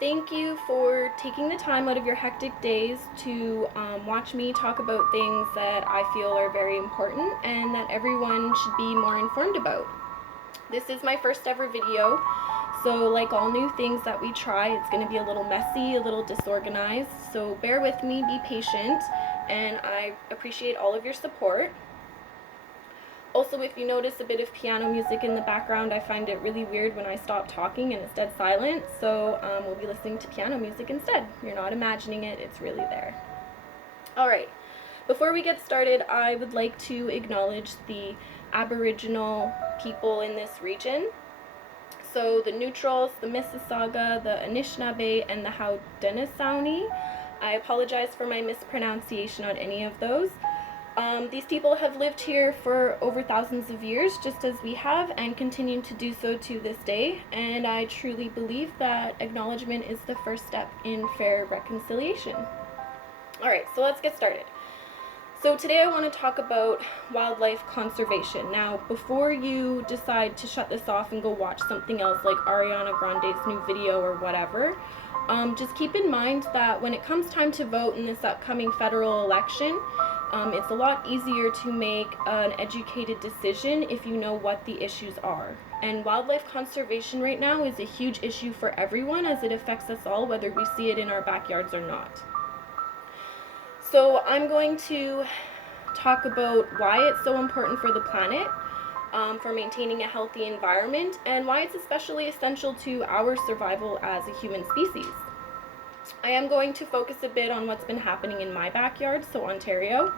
Thank you for taking the time out of your hectic days to watch me talk about things that I feel are very important and that everyone should be more informed about. This is my first ever video, so like all new things that we try, it's going to be a little messy, a little disorganized, so bear with me, be patient, and I appreciate all of your support. Also, if you notice a bit of piano music in the background, I find it really weird when I stop talking and it's dead silent, so we'll be listening to piano music instead. You're not imagining it, it's really there. Alright, before we get started, I would like to acknowledge the Aboriginal people in this region. So the Neutrals, the Mississauga, the Anishinaabe, and the Haudenosaunee. I apologize for my mispronunciation on any of those. These people have lived here for over thousands of years, just as we have, and continue to do so to this day, and I truly believe that acknowledgement is the first step in fair reconciliation. Alright, so let's get started. So today I want to talk about wildlife conservation. Now, before you decide to shut this off and go watch something else like Ariana Grande's new video or whatever, just keep in mind that when it comes time to vote in this upcoming federal election, it's a lot easier to make an educated decision if you know what the issues are. And wildlife conservation right now is a huge issue for everyone as it affects us all, whether we see it in our backyards or not. So I'm going to talk about why it's so important for the planet, for maintaining a healthy environment, and why it's especially essential to our survival as a human species. I am going to focus a bit on what's been happening in my backyard, so Ontario,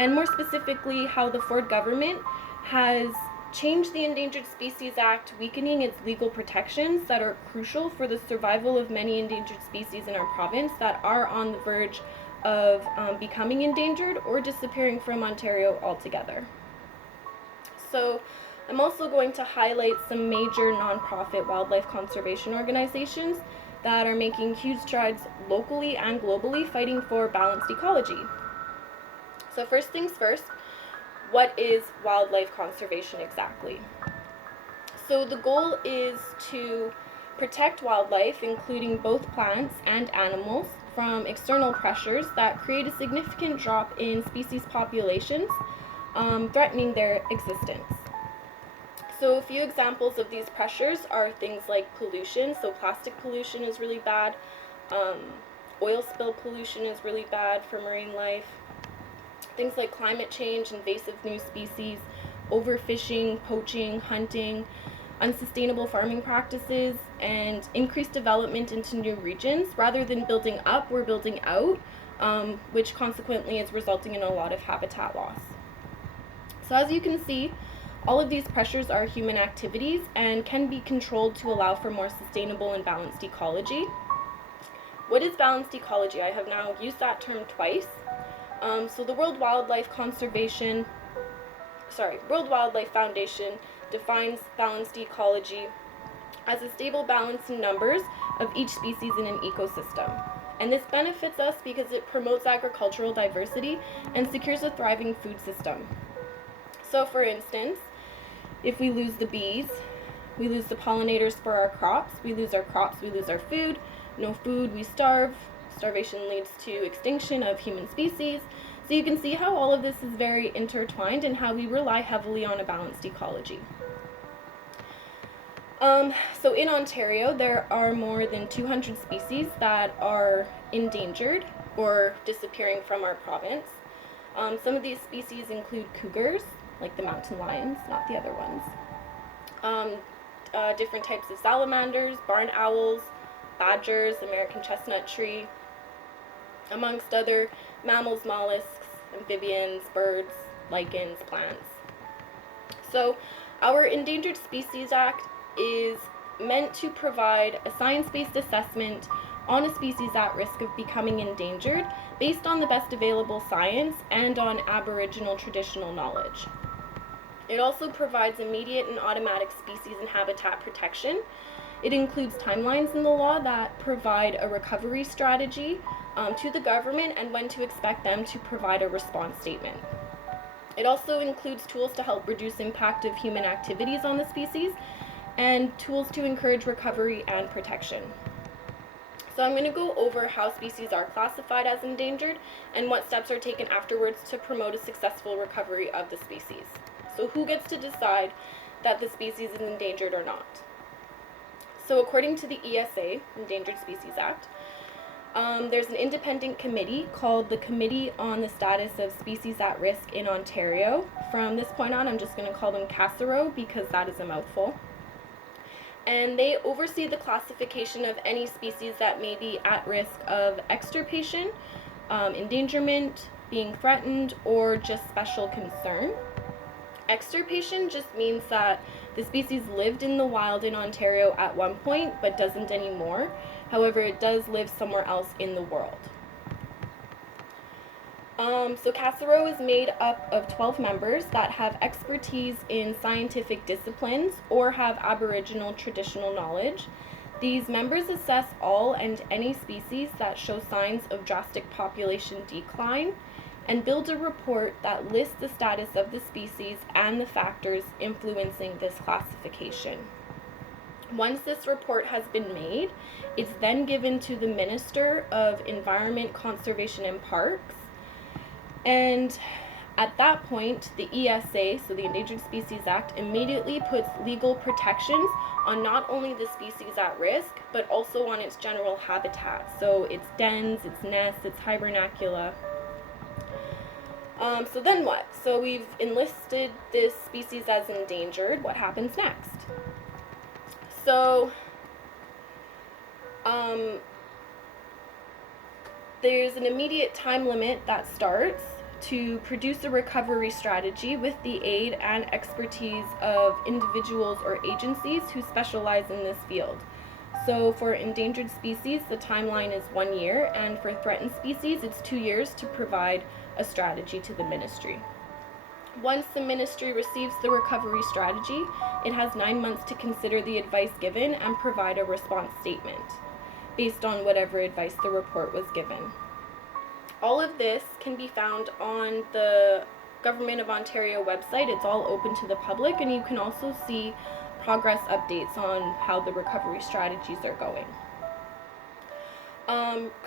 and more specifically how the Ford government has changed the Endangered Species Act, weakening its legal protections that are crucial for the survival of many endangered species in our province that are on the verge of becoming endangered or disappearing from Ontario altogether. So I'm also going to highlight some major nonprofit wildlife conservation organizations that are making huge strides locally and globally fighting for balanced ecology. So first things first, what is wildlife conservation exactly? So the goal is to protect wildlife, including both plants and animals, from external pressures that create a significant drop in species populations, threatening their existence. So a few examples of these pressures are things like pollution. So plastic pollution is really bad. Oil spill pollution is really bad for marine life. Things like climate change, invasive new species, overfishing, poaching, hunting, unsustainable farming practices, and increased development into new regions. Rather than building up, we're building out, which consequently is resulting in a lot of habitat loss. So as you can see, all of these pressures are human activities and can be controlled to allow for more sustainable and balanced ecology. What is balanced ecology? I have now used that term twice. So the World Wildlife Foundation defines balanced ecology as a stable balance in numbers of each species in an ecosystem. And this benefits us because it promotes agricultural diversity and secures a thriving food system. So for instance, if we lose the bees, we lose the pollinators for our crops, we lose our crops, we lose our food, no food, we starve, starvation leads to extinction of human species. So you can see how all of this is very intertwined and how we rely heavily on a balanced ecology. So in Ontario, there are more than 200 species that are endangered or disappearing from our province. Some of these species include cougars, like the mountain lions, not the other ones. Different types of salamanders, barn owls, badgers, American chestnut tree, amongst other mammals, mollusks, amphibians, birds, lichens, plants. So our Endangered Species Act is meant to provide a science-based assessment on a species at risk of becoming endangered based on the best available science and on Aboriginal traditional knowledge. It also provides immediate and automatic species and habitat protection. It includes timelines in the law that provide a recovery strategy to the government and when to expect them to provide a response statement. It also includes tools to help reduce impact of human activities on the species and tools to encourage recovery and protection. So I'm going to go over how species are classified as endangered and what steps are taken afterwards to promote a successful recovery of the species. So who gets to decide that the species is endangered or not? So according to the ESA, Endangered Species Act, there's an independent committee called the Committee on the Status of Species at Risk in Ontario. From this point on, I'm just going to call them CASARO because that is a mouthful. And they oversee the classification of any species that may be at risk of extirpation, endangerment, being threatened, or just special concern. Extirpation just means that the species lived in the wild in Ontario at one point but doesn't anymore. However, it does live somewhere else in the world. So CASARO is made up of 12 members that have expertise in scientific disciplines or have Aboriginal traditional knowledge. These members assess all and any species that show signs of drastic population decline and build a report that lists the status of the species and the factors influencing this classification. Once this report has been made, it's then given to the Minister of Environment, Conservation and Parks. And at that point, the ESA, so the Endangered Species Act, immediately puts legal protections on not only the species at risk, but also on its general habitat. So its dens, its nests, its hibernacula. So then what? So we've enlisted this species as endangered. What happens next? So there's an immediate time limit that starts to produce a recovery strategy with the aid and expertise of individuals or agencies who specialize in this field. So for endangered species, the timeline is 1 year, and for threatened species, it's 2 years to provide a strategy to the ministry. Once the ministry receives the recovery strategy, it has 9 months to consider the advice given and provide a response statement based on whatever advice the report was given. All of this can be found on the Government of Ontario website. It's all open to the public, and you can also see progress updates on how the recovery strategies are going.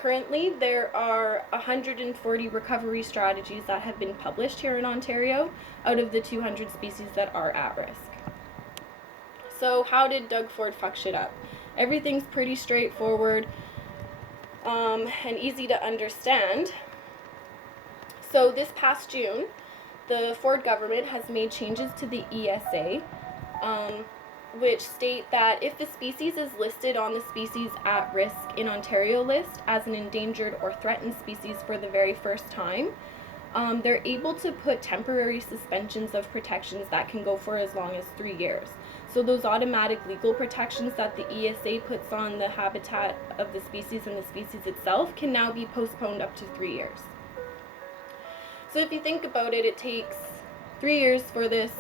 Currently, there are 140 recovery strategies that have been published here in Ontario out of the 200 species that are at risk. So how did Doug Ford fuck shit up? Everything's pretty straightforward and easy to understand. So this past June, the Ford government has made changes to the ESA, which state that if the species is listed on the Species at Risk in Ontario list as an endangered or threatened species for the very first time, they're able to put temporary suspensions of protections that can go for as long as 3 years. So those automatic legal protections that the ESA puts on the habitat of the species and the species itself can now be postponed up to 3 years. So if you think about it, it takes 3 years for this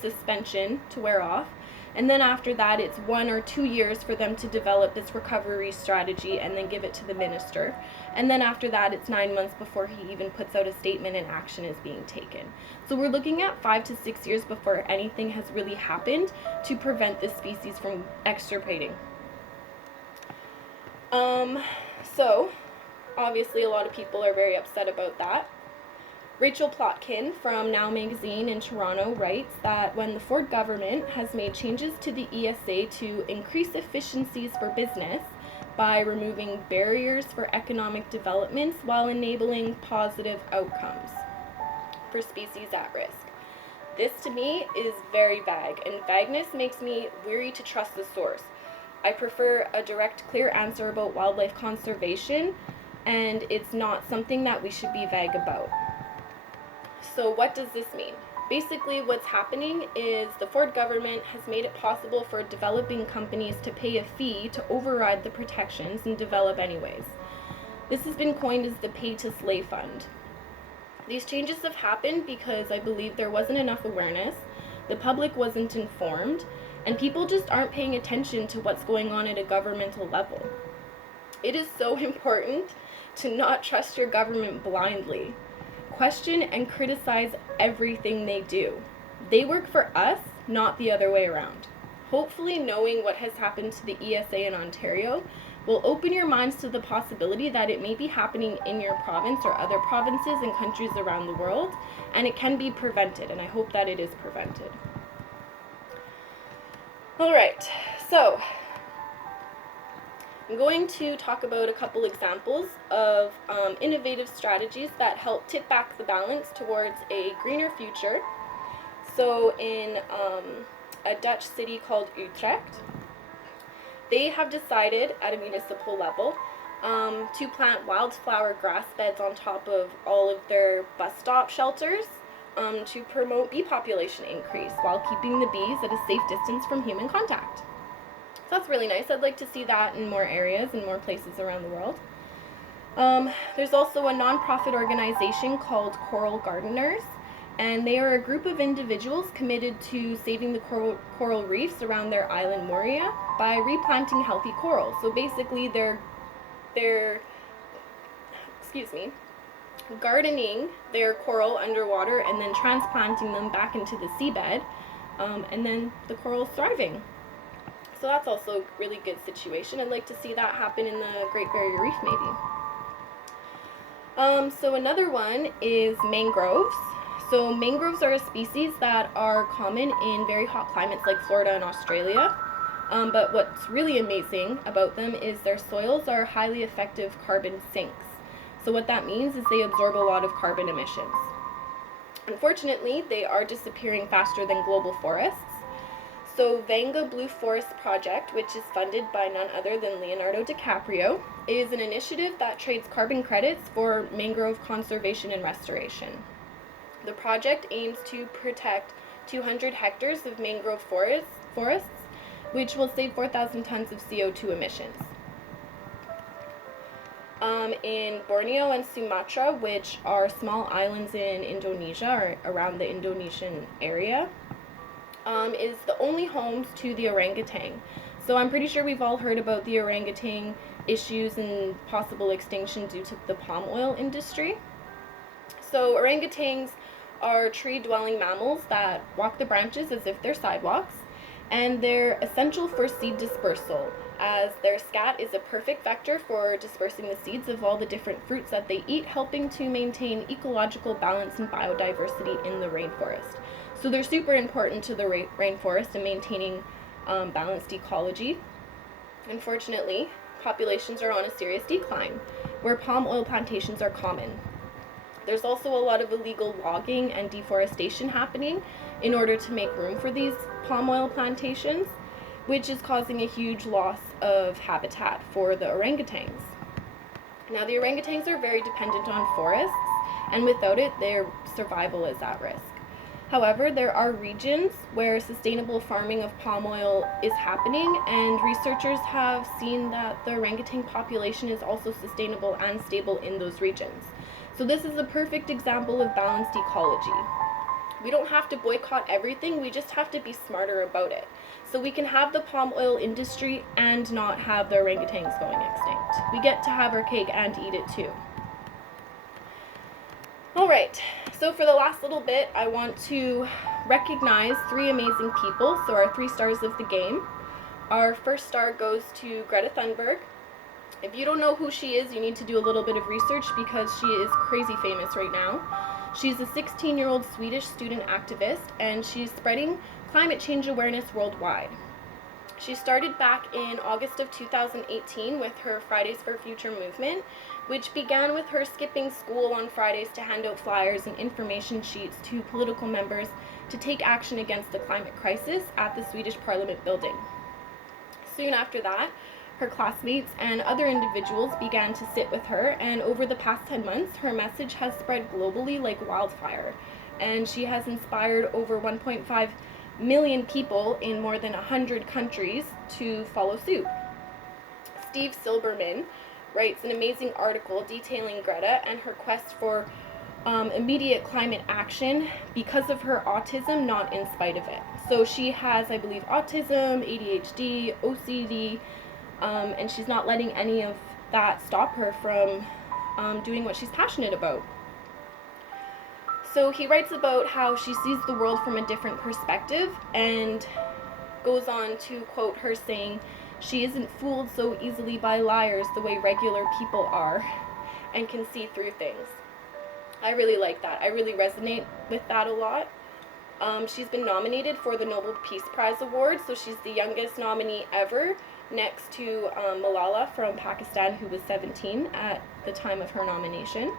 suspension to wear off. And then after that, it's 1 or 2 years for them to develop this recovery strategy and then give it to the minister. And then after that, it's 9 months before he even puts out a statement and action is being taken. So we're looking at 5 to 6 years before anything has really happened to prevent this species from extirpating. So obviously a lot of people are very upset about that. Rachel Plotkin from Now Magazine in Toronto writes that when the Ford government has made changes to the ESA to increase efficiencies for business by removing barriers for economic developments while enabling positive outcomes for species at risk. This to me is very vague, and vagueness makes me weary to trust the source. I prefer a direct, clear answer about wildlife conservation, and it's not something that we should be vague about. So what does this mean? Basically, what's happening is the Ford government has made it possible for developing companies to pay a fee to override the protections and develop anyways. This has been coined as the pay-to-slay fund. These changes have happened because I believe there wasn't enough awareness, the public wasn't informed, and people just aren't paying attention to what's going on at a governmental level. It is so important to not trust your government blindly. Question and criticize everything they do. They work for us, not the other way around. Hopefully, knowing what has happened to the ESA in Ontario will open your minds to the possibility that it may be happening in your province or other provinces and countries around the world, and it can be prevented, and I hope that it is prevented. All right, so I'm going to talk about a couple examples of innovative strategies that help tip back the balance towards a greener future. So in a Dutch city called Utrecht, they have decided at a municipal level to plant wildflower grass beds on top of all of their bus stop shelters to promote bee population increase while keeping the bees at a safe distance from human contact. So that's really nice. I'd like to see that in more areas and more places around the world. There's also a nonprofit organization called Coral Gardeners, and they are a group of individuals committed to saving the coral reefs around their island Moria by replanting healthy corals. So basically they're gardening their coral underwater and then transplanting them back into the seabed, and then the coral's thriving. So that's also a really good situation. I'd like to see that happen in the Great Barrier Reef maybe. So another one is mangroves. So mangroves are a species that are common in very hot climates like Florida and Australia. But what's really amazing about them is their soils are highly effective carbon sinks. So what that means is they absorb a lot of carbon emissions. Unfortunately, they are disappearing faster than global forests. So Vanga Blue Forest Project, which is funded by none other than Leonardo DiCaprio, is an initiative that trades carbon credits for mangrove conservation and restoration. The project aims to protect 200 hectares of mangrove forests, which will save 4,000 tons of CO2 emissions. In Borneo and Sumatra, which are small islands in Indonesia or around the Indonesian area, is the only homes to the orangutan. So I'm pretty sure we've all heard about the orangutan issues and possible extinction due to the palm oil industry. So orangutans are tree-dwelling mammals that walk the branches as if they're sidewalks, and they're essential for seed dispersal, as their scat is a perfect vector for dispersing the seeds of all the different fruits that they eat, helping to maintain ecological balance and biodiversity in the rainforest. So they're super important to the rainforest and maintaining balanced ecology. Unfortunately, populations are on a serious decline, where palm oil plantations are common. There's also a lot of illegal logging and deforestation happening in order to make room for these palm oil plantations, which is causing a huge loss of habitat for the orangutans. Now, the orangutans are very dependent on forests, and without it, their survival is at risk. However, there are regions where sustainable farming of palm oil is happening, and researchers have seen that the orangutan population is also sustainable and stable in those regions. So this is a perfect example of balanced ecology. We don't have to boycott everything, we just have to be smarter about it. So we can have the palm oil industry and not have the orangutans going extinct. We get to have our cake and eat it too. Alright, so for the last little bit, I want to recognize 3 amazing people, so our 3 stars of the game. Our first star goes to Greta Thunberg. If you don't know who she is, you need to do a little bit of research because she is crazy famous right now. She's a 16-year-old Swedish student activist, and she's spreading climate change awareness worldwide. She started back in August of 2018 with her Fridays for Future movement, which began with her skipping school on Fridays to hand out flyers and information sheets to political members to take action against the climate crisis at the Swedish Parliament building. Soon after that, her classmates and other individuals began to sit with her, and over the past 10 months, her message has spread globally like wildfire, and she has inspired over 1.5 million people in more than 100 countries to follow suit. Steve Silberman writes an amazing article detailing Greta and her quest for immediate climate action because of her autism, not in spite of it. So she has, I believe, autism, ADHD, OCD, and she's not letting any of that stop her from doing what she's passionate about. So he writes about how she sees the world from a different perspective, and goes on to quote her saying, "She isn't fooled so easily by liars the way regular people are and can see through things." I really like that. I really resonate with that a lot. She's been nominated for the Nobel Peace Prize Award, so she's the youngest nominee ever, next to Malala from Pakistan, who was 17 at the time of her nomination.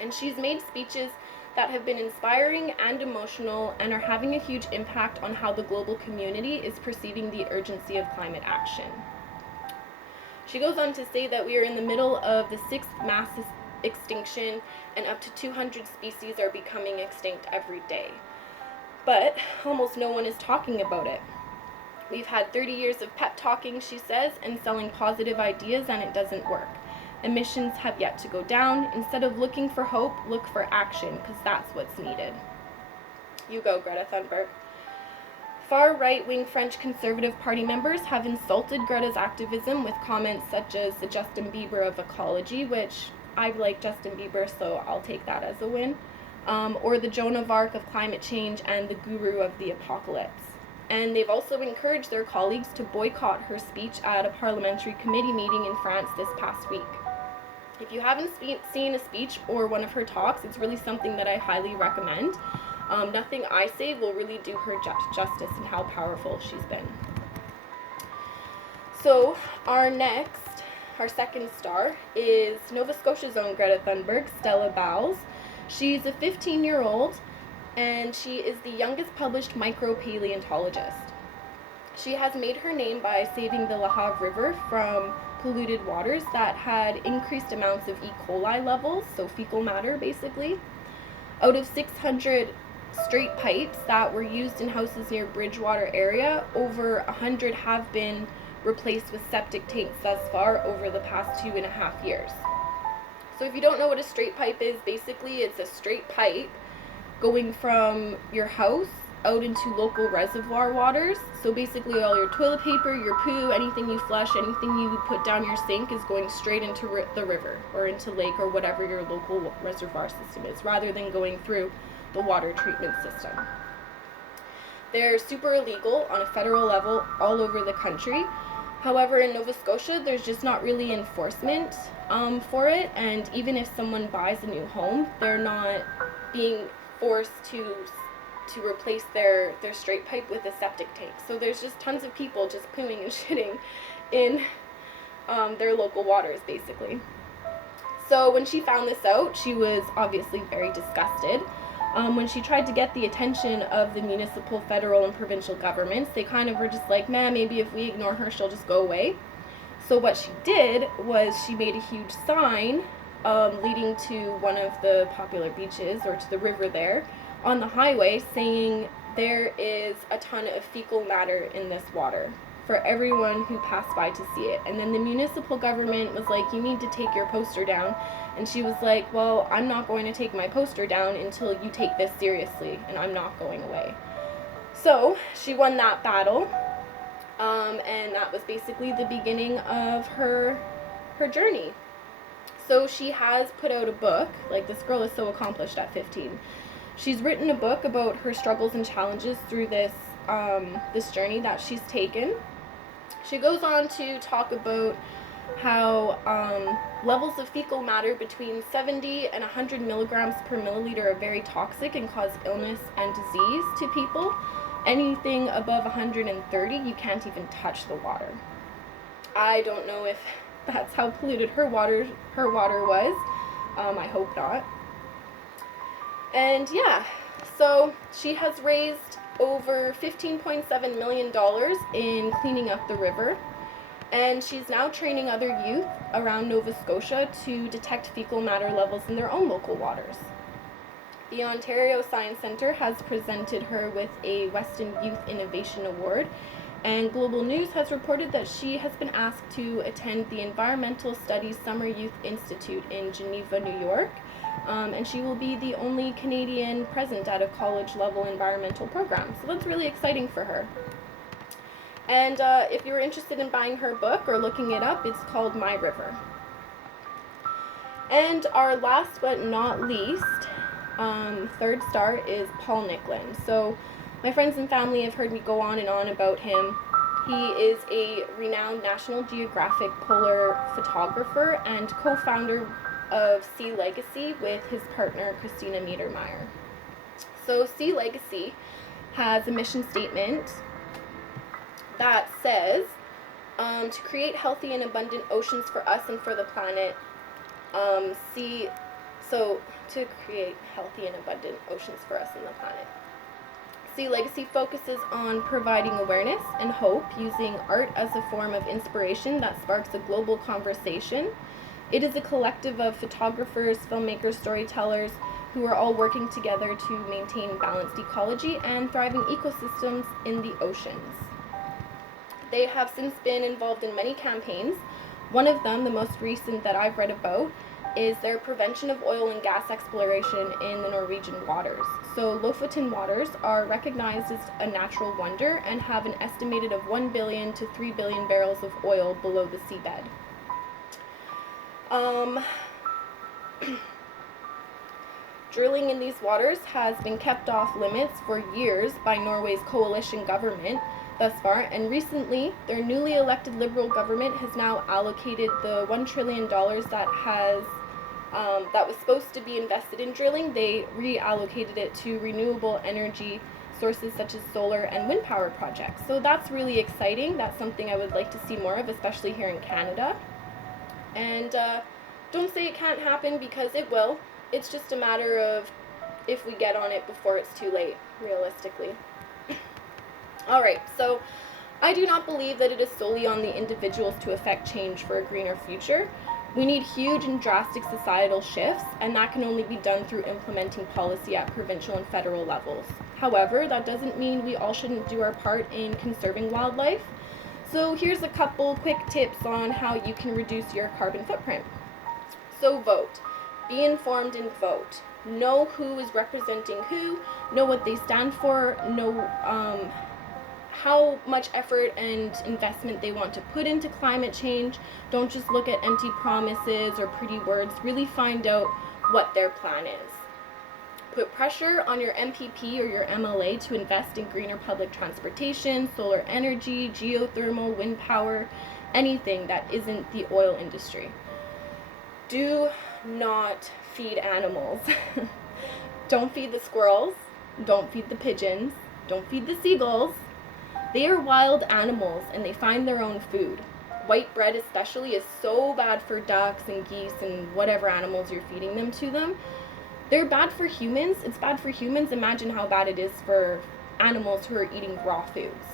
And she's made speeches that have been inspiring and emotional and are having a huge impact on how the global community is perceiving the urgency of climate action. She goes on to say that we are in the middle of the 6th mass extinction and up to 200 species are becoming extinct every day. But almost no one is talking about it. We've had 30 years of pep talking, she says, and selling positive ideas, and it doesn't work. Emissions have yet to go down. Instead of looking for hope, look for action, because that's what's needed. You go, Greta Thunberg. Far right-wing French Conservative Party members have insulted Greta's activism with comments such as the Justin Bieber of ecology, which I like Justin Bieber, so I'll take that as a win. Or the Joan of Arc of climate change and the guru of the apocalypse. And they've also encouraged their colleagues to boycott her speech at a parliamentary committee meeting in France this past week. If you haven't seen a speech or one of her talks, it's really something that I highly recommend. Nothing I say will really do her justice in how powerful she's been. So our second star is Nova Scotia's own Greta Thunberg, Stella Bowles. She's a 15-year-old, and she is the youngest published micropaleontologist. She has made her name by saving the La Have River from polluted waters that had increased amounts of E. coli levels, so fecal matter basically. Out of 600 straight pipes that were used in houses near Bridgewater area, over 100 have been replaced with septic tanks thus far over the past 2.5 years. So if you don't know what a straight pipe is, basically it's a straight pipe going from your house out into local reservoir waters. So basically all your toilet paper, your poo, anything you flush, anything you put down your sink is going straight into the river or into lake or whatever your local reservoir system is, rather than going through the water treatment system. They're super illegal on a federal level all over the country. However, in Nova Scotia, there's just not really enforcement for it, and even if someone buys a new home, they're not being forced to replace their straight pipe with a septic tank. So there's just tons of people just pooing and shitting in their local waters, basically. So when she found this out, she was obviously very disgusted. When she tried to get the attention of the municipal, federal, and provincial governments, they kind of were just like, nah, maybe if we ignore her, she'll just go away. So what she did was she made a huge sign leading to one of the popular beaches, or to the river there, on the highway, saying there is a ton of fecal matter in this water for everyone who passed by to see it. And then the municipal government was like, you need to take your poster down. And she was like, well, I'm not going to take my poster down until you take this seriously, and I'm not going away. So she won that battle, and that was basically the beginning of her journey. So she has put out a book. Like, this girl is so accomplished at 15. She's written a book about her struggles and challenges through this journey that she's taken. She goes on to talk about how levels of fecal matter between 70 and 100 milligrams per milliliter are very toxic and cause illness and disease to people. Anything above 130, you can't even touch the water. I don't know if that's how polluted her water was. I hope not. And yeah, so she has raised over $15.7 million in cleaning up the river. And she's now training other youth around Nova Scotia to detect fecal matter levels in their own local waters. The Ontario Science Centre has presented her with a Weston Youth Innovation Award, and Global News has reported that she has been asked to attend the Environmental Studies Summer Youth Institute in Geneva, New York, and she will be the only Canadian present at a college-level environmental program. So that's really exciting for her. And if you're interested in buying her book or looking it up, it's called My River. And our last but not least, third star is Paul Nicklin. So My friends and family have heard me go on and on about him. He is a renowned National Geographic polar photographer and co-founder of Sea Legacy with his partner Christina Niedermeyer. So Sea Legacy has a mission statement that says to create healthy and abundant oceans for us and for the planet. To create healthy and abundant oceans for us and the planet. Sea Legacy focuses on providing awareness and hope using art as a form of inspiration that sparks a global conversation. It is a collective of photographers, filmmakers, storytellers who are all working together to maintain balanced ecology and thriving ecosystems in the oceans. They have since been involved in many campaigns. One of them, the most recent that I've read about, is their prevention of oil and gas exploration in the Norwegian waters. So Lofoten waters are recognized as a natural wonder and have an estimated of 1 billion to 3 billion barrels of oil below the seabed. Drilling in these waters has been kept off limits for years by Norway's coalition government thus far, and recently their newly elected Liberal government has now allocated the $1 trillion that was supposed to be invested in drilling. They reallocated it to renewable energy sources such as solar and wind power projects. So that's really exciting. That's something I would like to see more of, especially here in Canada. And don't say it can't happen, because it will. It's just a matter of if we get on it before it's too late, realistically. Alright, so I do not believe that it is solely on the individuals to effect change for a greener future. We need huge and drastic societal shifts, and that can only be done through implementing policy at provincial and federal levels. However, that doesn't mean we all shouldn't do our part in conserving wildlife. So here's a couple quick tips on how you can reduce your carbon footprint. So vote. Be informed and vote. Know who is representing who, know what they stand for, know how much effort and investment they want to put into climate change. Don't just look at empty promises or pretty words. Really find out what their plan is. Put pressure on your MPP or your MLA to invest in greener public transportation, solar energy, geothermal, wind power, anything that isn't the oil industry. Do not feed animals. Don't feed the squirrels. Don't feed the pigeons. Don't feed the seagulls. They are wild animals and they find their own food. White bread especially is so bad for ducks and geese and whatever animals you're feeding them to them. They're bad for humans. It's bad for humans. Imagine how bad it is for animals who are eating raw foods.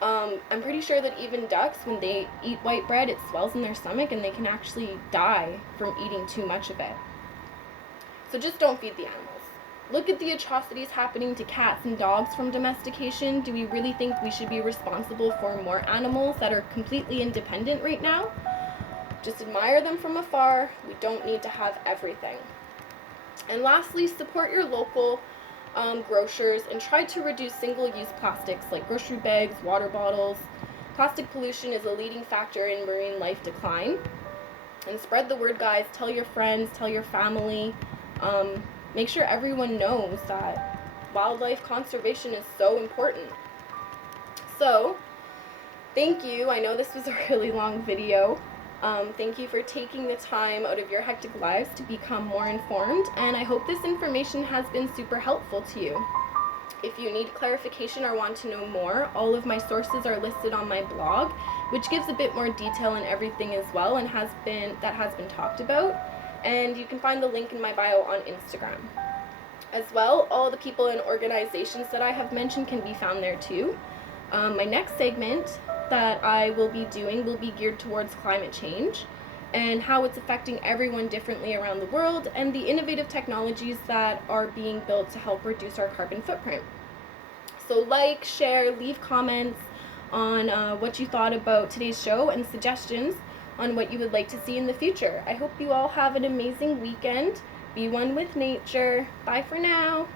I'm pretty sure that even ducks, when they eat white bread, it swells in their stomach and they can actually die from eating too much of it. So just don't feed the animals. Look at the atrocities happening to cats and dogs from domestication. Do we really think we should be responsible for more animals that are completely independent right now? Just admire them from afar. We don't need to have everything. And lastly, support your local grocers and try to reduce single-use plastics like grocery bags, water bottles. Plastic pollution is a leading factor in marine life decline. And spread the word, guys. Tell your friends, tell your family. Make sure everyone knows that wildlife conservation is so important. So, thank you. I know this was a really long video. Thank you for taking the time out of your hectic lives to become more informed, and I hope this information has been super helpful to you. If you need clarification or want to know more, all of my sources are listed on my blog, which gives a bit more detail on everything as well, and has been talked about. And you can find the link in my bio on Instagram. As well, all the people and organizations that I have mentioned can be found there too. My next segment that I will be doing will be geared towards climate change and how it's affecting everyone differently around the world, and the innovative technologies that are being built to help reduce our carbon footprint. So like, share, leave comments on what you thought about today's show and suggestions on what you would like to see in the future. I hope you all have an amazing weekend. Be one with nature. Bye for now.